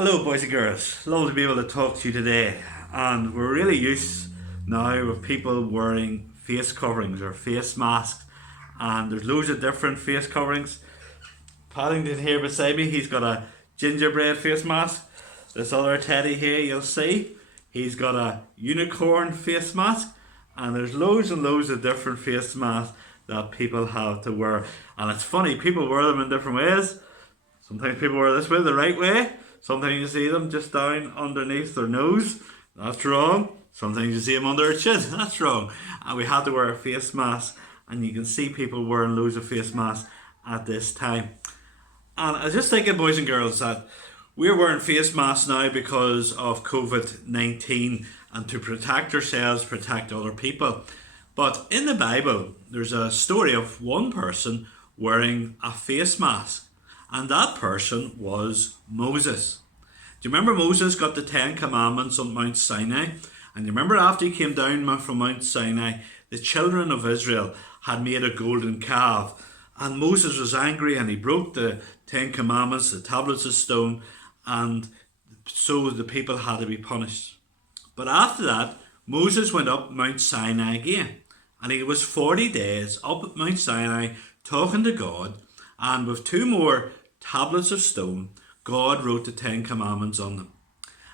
Hello, boys and girls. Lovely to be able to talk to you today. And we're really used now of people wearing face coverings or face masks. And there's loads of different face coverings. Paddington here beside me, he's got a gingerbread face mask. This other teddy here, you'll see, he's got a unicorn face mask. And there's loads and loads of different face masks that people have to wear. And it's funny, people wear them in different ways. Sometimes people wear this way, the right way. Sometimes you see them just down underneath their nose. That's wrong. Sometimes you see them under their chin. That's wrong. And we had to wear a face mask. And you can see people wearing loads of face masks at this time. And I was just thinking, boys and girls, that we're wearing face masks now because of COVID-19 and to protect ourselves, protect other people. But in the Bible, there's a story of one person wearing a face mask. And that person was Moses. Do you remember Moses got the 10 Commandments on Mount Sinai? And you remember after he came down from Mount Sinai, the children of Israel had made a golden calf. And Moses was angry and he broke the 10 Commandments, the tablets of stone, and so the people had to be punished. But after that, Moses went up Mount Sinai again. And he was 40 days up at Mount Sinai talking to God. And with 2 more tablets of stone, God wrote the 10 Commandments on them.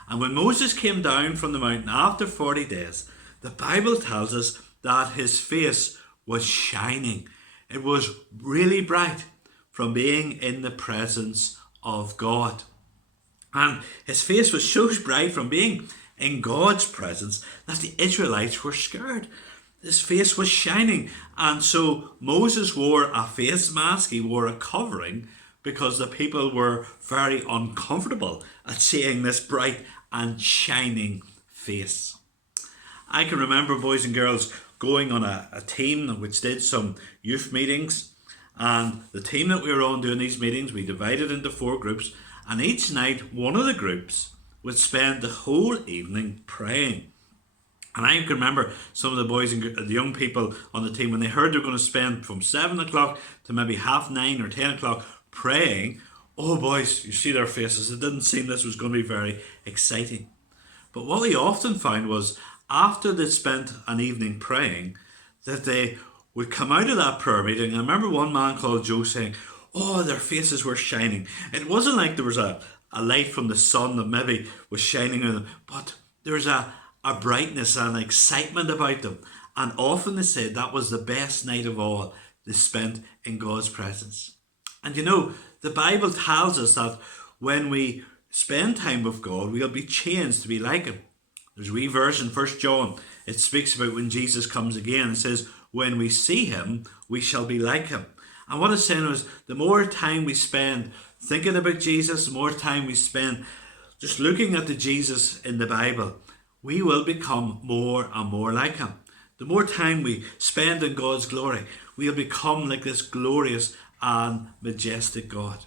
And when Moses came down from the mountain after 40 days, the Bible tells us that his face was shining. It was really bright from being in the presence of God. And his face was so bright from being in God's presence that the Israelites were scared. His face was shining, and so Moses wore a face mask, he wore a covering, because the people were very uncomfortable at seeing this bright and shining face. I can remember, boys and girls, going on a team which did some youth meetings, and the team that we were on doing these meetings, we divided into 4 groups, and each night one of the groups would spend the whole evening praying. And I can remember some of the boys and the young people on the team, when they heard they were going to spend from 7 o'clock to maybe 9:30 or 10 o'clock praying, oh boys, you see their faces. It didn't seem this was going to be very exciting. But what we often found was after they'd spent an evening praying, that they would come out of that prayer meeting. And I remember one man called Joe saying, oh, their faces were shining. It wasn't like there was a light from the sun that maybe was shining on them, but there was a brightness and excitement about them. And often they said that was the best night of all they spent in God's presence. And you know, the Bible tells us that when we spend time with God, we'll be changed to be like him. There's a wee verse in 1 John. It speaks about when Jesus comes again. It says, when we see him, we shall be like him. And what it's saying is, the more time we spend thinking about Jesus, the more time we spend just looking at the Jesus in the Bible, we will become more and more like him. The more time we spend in God's glory, we'll become like this glorious and majestic God.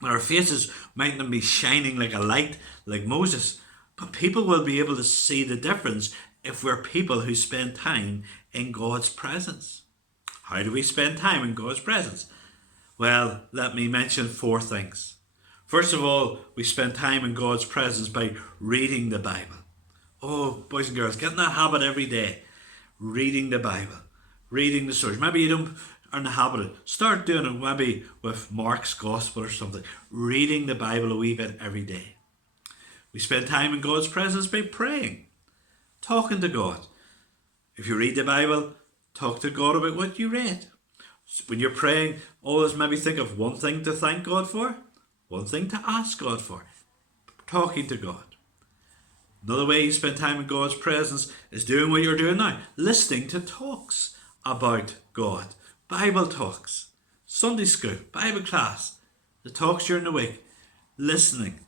Our faces mightn't be shining like a light like Moses, but people will be able to see the difference if we're people who spend time in God's presence. How do we spend time in God's presence? Well, let me mention 4 things. First of all, we spend time in God's presence by reading the Bible. Oh, boys and girls, get in that habit every day. Reading the Bible. Reading the stories. Maybe you don't are in the habit of start doing it maybe with Mark's Gospel or something. Reading the Bible a wee bit every day. We spend time in God's presence by praying. Talking to God. If you read the Bible, talk to God about what you read. When you're praying, always maybe think of one thing to thank God for. One thing to ask God for. Talking to God. Another way you spend time in God's presence is doing what you're doing now. Listening to talks about God. Bible talks. Sunday school. Bible class. The talks during the week. Listening.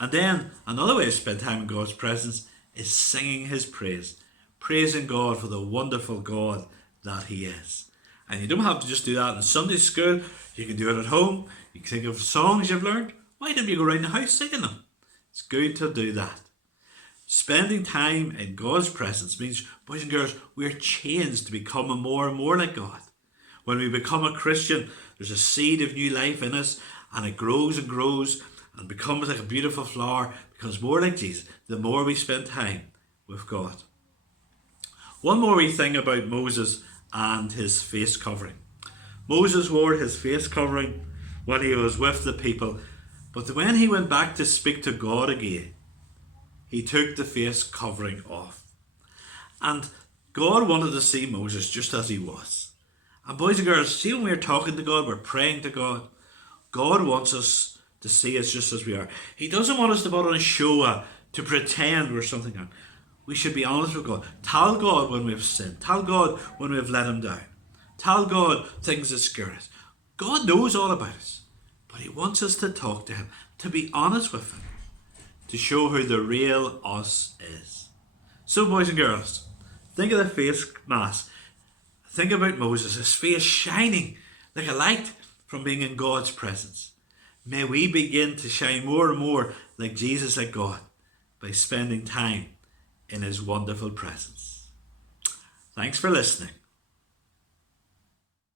And then another way to spend time in God's presence is singing his praise. Praising God for the wonderful God that he is. And you don't have to just do that in Sunday school. You can do it at home. You can think of songs you've learned. Why don't you go around the house singing them? It's good to do that. Spending time in God's presence means, boys and girls, we're changed to becoming more and more like God. When we become a Christian, there's a seed of new life in us, and it grows and grows, and becomes like a beautiful flower, becomes more like Jesus, the more we spend time with God. One more wee thing about Moses and his face covering. Moses wore his face covering when he was with the people, but when he went back to speak to God again, he took the face covering off. And God wanted to see Moses just as he was. And boys and girls, see when we're talking to God, we're praying to God, God wants us to see us just as we are. He doesn't want us to put on a show to pretend we're something else. We should be honest with God. Tell God when we've sinned. Tell God when we've let him down. Tell God things that scare us. God knows all about us. But he wants us to talk to him, to be honest with him, to show who the real us is. So boys and girls, think of the face mask. Think about Moses, his face shining like a light from being in God's presence. May we begin to shine more and more like Jesus at God by spending time in his wonderful presence. Thanks for listening.